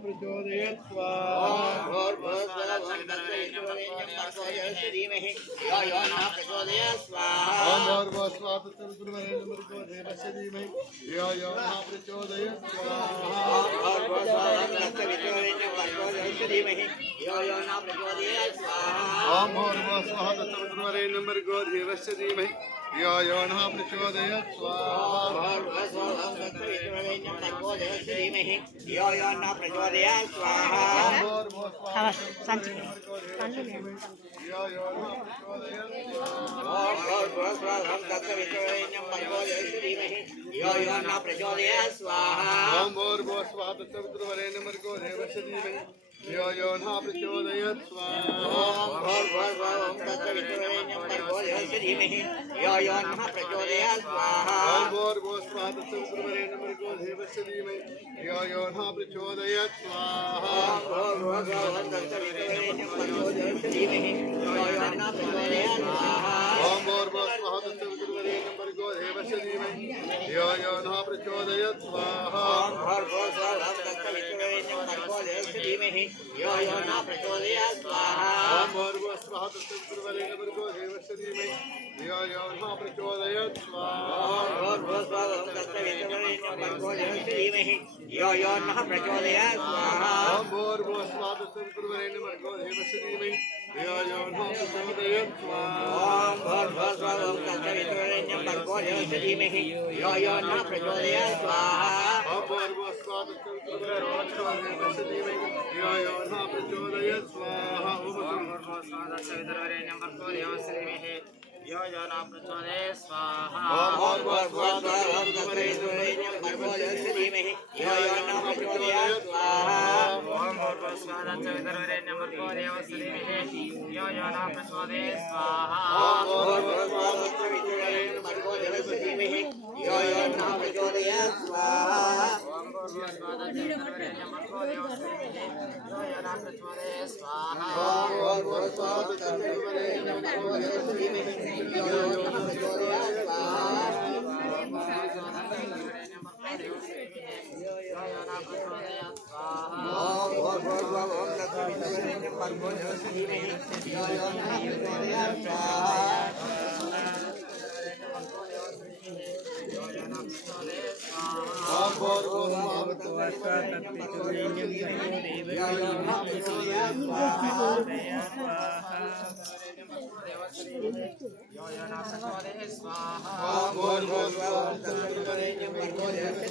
प्रचोदयत् स्वाहा यो यो नः प्रचोदयत् स्वाहा यो यो नः प्रचोदयत् स्वाहा यो यो नः प्रचोदयत् यो यो नः प्रचोदयत् स्वाहा ओम भूर्भुवः स्वः तत्सवितुर्वरेण्यं भर्गो देवस्य धीमहि यो यो नः प्रचोदयत् स्वाहा ओम भूर्भुवः स्वः तत्सवितुर्वरेण्यं भर्गो देवस्य धीमहि यो यो नः प्रचोदयत् स्वाहा ओम भूर्भुवः स्वः तत्सवितुर्वरेण्यं भर्गो देवस्य धीमहि यो यो नः प्रचोदयत् स्वाहा ओम भूर्भुवः स्वः तत्सवितुर्वरेण्यं भर्गो देवस्य धीमहि यो यो नः प्रचोदयत् स्वाहा ओम भूर्भुवः स्वः तत्सवितुर्वरेण्यं भर्गो देवस्य धीमहि यो यो नः प्रचोदयत् स्वाहा ओम भूर्भुवः स्वः तत्सवितुर्वरेण्यं भर्गो देवस्य धीमहि यो यो नः प्रचोदयत् स्वाहा ओम भूर्भुवः स्वः तत्सवितुर्वरेण्यं भर्गो देवस्य धीमहि यो यो नः प्रचोदयत् स्वाहा ओम भूर्भुवः स्वः तत्सवितुर्वरेण्यं भर्गो देवस्य धीमहि यो यो नः प्रचोदयत् स्वाहा ओम भूर्भुवः स्वः तत्सवितुर्वरेण्यं भर्गो देवस्य धीमहि यो यो नः प्रचोदयत् स्वाहा ओम भूर्भुवः स्वः तत्सवितुर्वरेण्यं भर्गो देवस्य धीमहि यो यो नः प्रचोदयत् स्वाहा ओम भूर्भुवः स्वः तत्सवितुर्वरेण्यं भर्गो देवस्य धीमहि यो यो नः प्रचोदयत् स्वाहा ओम भूर्भुवः स्वः तत्सवितुर्वरेण्यं भर्गो देवस्य धीमहि यो यो नः प्रचोदयत् स्वाहा ओम भूर्भुवः स्वः तत्सवितुर्वरेण्यं भर्गो देवस्य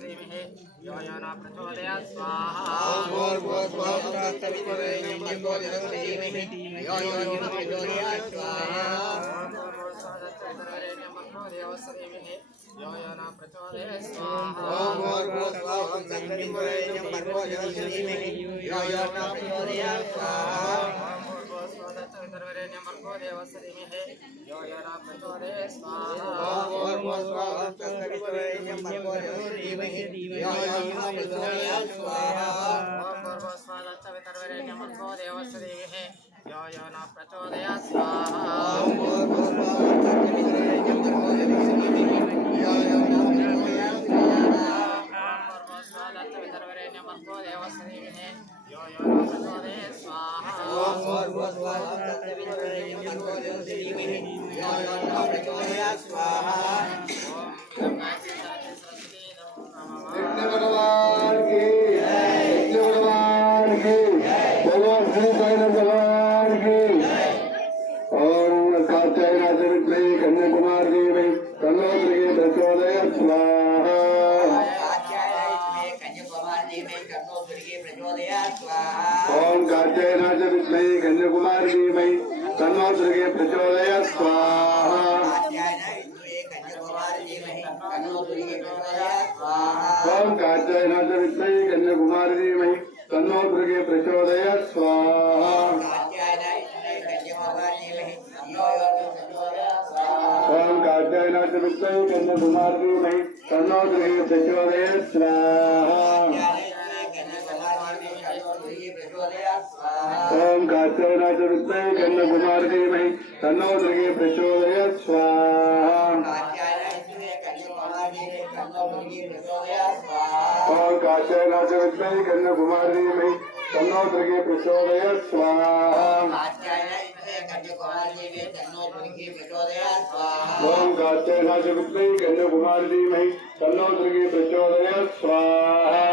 धीमहि यो यो नः प्रचोदयत् स्वाहा ओम भूर्भुवः स्वः तत्सवितुर्वरेण्यं भर्गो देवस्य धीमहि यो यो नः प्रचोदयत् स्वाहा ओम भूर्भुवः स्वः तत्सवितुर्वरेण्यं भर्गो देवस्य धीमहि यो यो नः प्रचोदयत् स्वाहा ओम भूर्भुवः स्वः तत्सवितुर्वरेण्यं भर्गो देवस्य धीमहि यो यो नः प्रचोदयत् स्वाहा ओम भूर्भुवः स्वः तत्सवितुर्वरेण्यं भर्गो देवस्य धीमहि यो यो नः प्रचोदयत् स्वाहा ओम कात्यायनाय विद्महे कन्याकुमारी धीमहि तन्नो दुर्गे प्रचोदयात् स्वाहा ओम कात्यायनाय विद्महे कन्याकुमारी धीमहि तन्नो दुर्गे प्रचोदयात् स्वाहा ओम कात्यायनाय विद्महे कन्याकुमारी धीमहि तन्नो दुर्गे प्रचोदयात् स्वाहा ओम कात्यायनाय विद्महे कन्याकुमारी धीमहि तन्नो दुर्गे प्रचोदयात् स्वाहा ओम कात्यायनाय विद्महे कन्याकुमारी धीमहि तन्नो दुर्गे प्रचोदयात् स्वाहा ओम कात्यायनाय विद्महे कन्याकुमारी धीमहि तन्नो दुर्गे प्रचोदयात् स्वाहा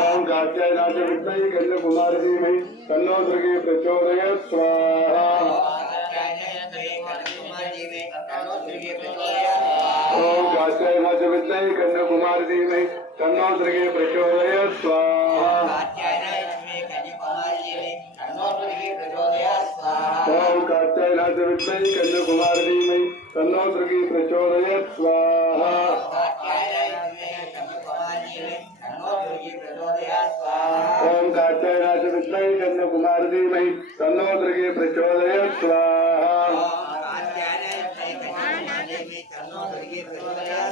ओम कात्यायनाय विद्महे कन्याकुमारी धीमहि तन्नो दुर्गे प्रचोदयात् स्वाहा ओम कात्यायनाय विद्महे कन्याकुमारी धीमहि तन्नो दुर्गे प्रचोदयात् स्वाहा ओम कात्यायनाय विद्महे कन्याकुमारी धीमहि तन्नो दुर्गे प्रचोदयात् स्वाहा ओम कात्यायनाय विद्महे कन्याकुमारी धीमहि तन्नो दुर्गे प्रचोदयात् स्वाहा